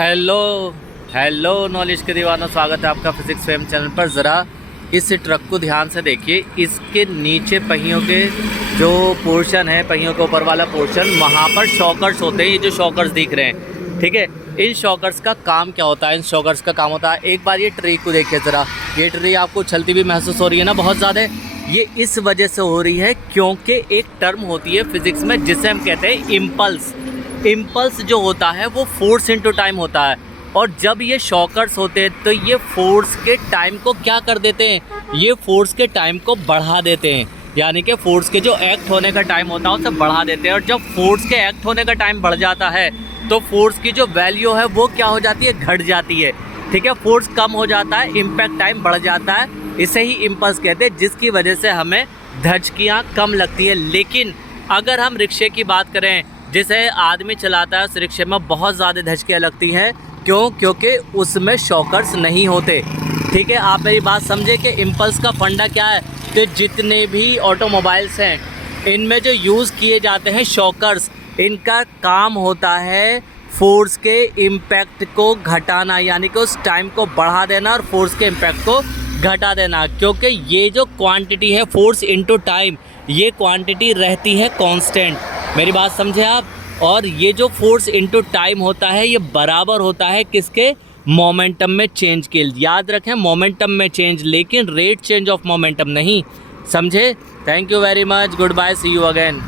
Hello hello knowledge के दीवानों, स्वागत है आपका फिजिक्स फेम चैनल पर। ज़रा इस ट्रक को ध्यान से देखिए। इसके नीचे पहियों के जो पोर्शन है, पहियों के ऊपर वाला पोर्शन, वहाँ पर शॉकर्स होते हैं। ये जो शॉकर्स दिख रहे हैं, ठीक है, इन शॉकर्स का काम क्या होता है? इन शॉकर्स का काम होता है, एक बार ये ट्री को देखिए ज़रा। ये ट्री आपको उछलती भी महसूस हो रही है ना बहुत ज़्यादा। ये इस वजह से हो रही है क्योंकि एक टर्म होती है फिज़िक्स में जिसे हम कहते हैं इम्पल्स। इम्पल्स जो होता है वो फोर्स इनटू टाइम होता है। और जब ये शॉकर्स होते हैं तो ये फोर्स के टाइम को क्या कर देते हैं? ये फोर्स के टाइम को बढ़ा देते हैं। यानी कि फोर्स के जो एक्ट होने का टाइम होता है उसे बढ़ा देते हैं। और जब फोर्स के एक्ट होने का टाइम बढ़ जाता है तो फोर्स की जो वैल्यू है वो क्या हो जाती है? घट जाती है। ठीक है, फोर्स कम हो जाता है, इम्पैक्ट टाइम बढ़ जाता है। इसे ही इम्पल्स कहते हैं, जिसकी वजह से हमें धचकियाँ कम लगती है। लेकिन अगर हम रिक्शे की बात करें, जिसे आदमी चलाता है, उस रिक्शे में बहुत ज़्यादा धचकियाँ लगती हैं। क्यों? क्योंकि उसमें शॉकर्स नहीं होते। ठीक है, आप मेरी बात समझे कि इम्पल्स का फंडा क्या है? कि जितने भी ऑटोमोबाइल्स हैं इनमें जो यूज़ किए जाते हैं शॉकर्स, इनका काम होता है फोर्स के इम्पैक्ट को घटाना, यानी कि उस टाइम को बढ़ा देना और फोर्स के इम्पैक्ट को घटा देना। क्योंकि ये जो क्वांटिटी है फोर्स इनटू टाइम, ये क्वांटिटी रहती है कांस्टेंट। मेरी बात समझे आप? और ये जो फोर्स इनटू टाइम होता है ये बराबर होता है किसके? मोमेंटम में चेंज के। याद रखें, मोमेंटम में चेंज, लेकिन रेट चेंज ऑफ मोमेंटम नहीं। समझे? Thank you very much, goodbye, see you again.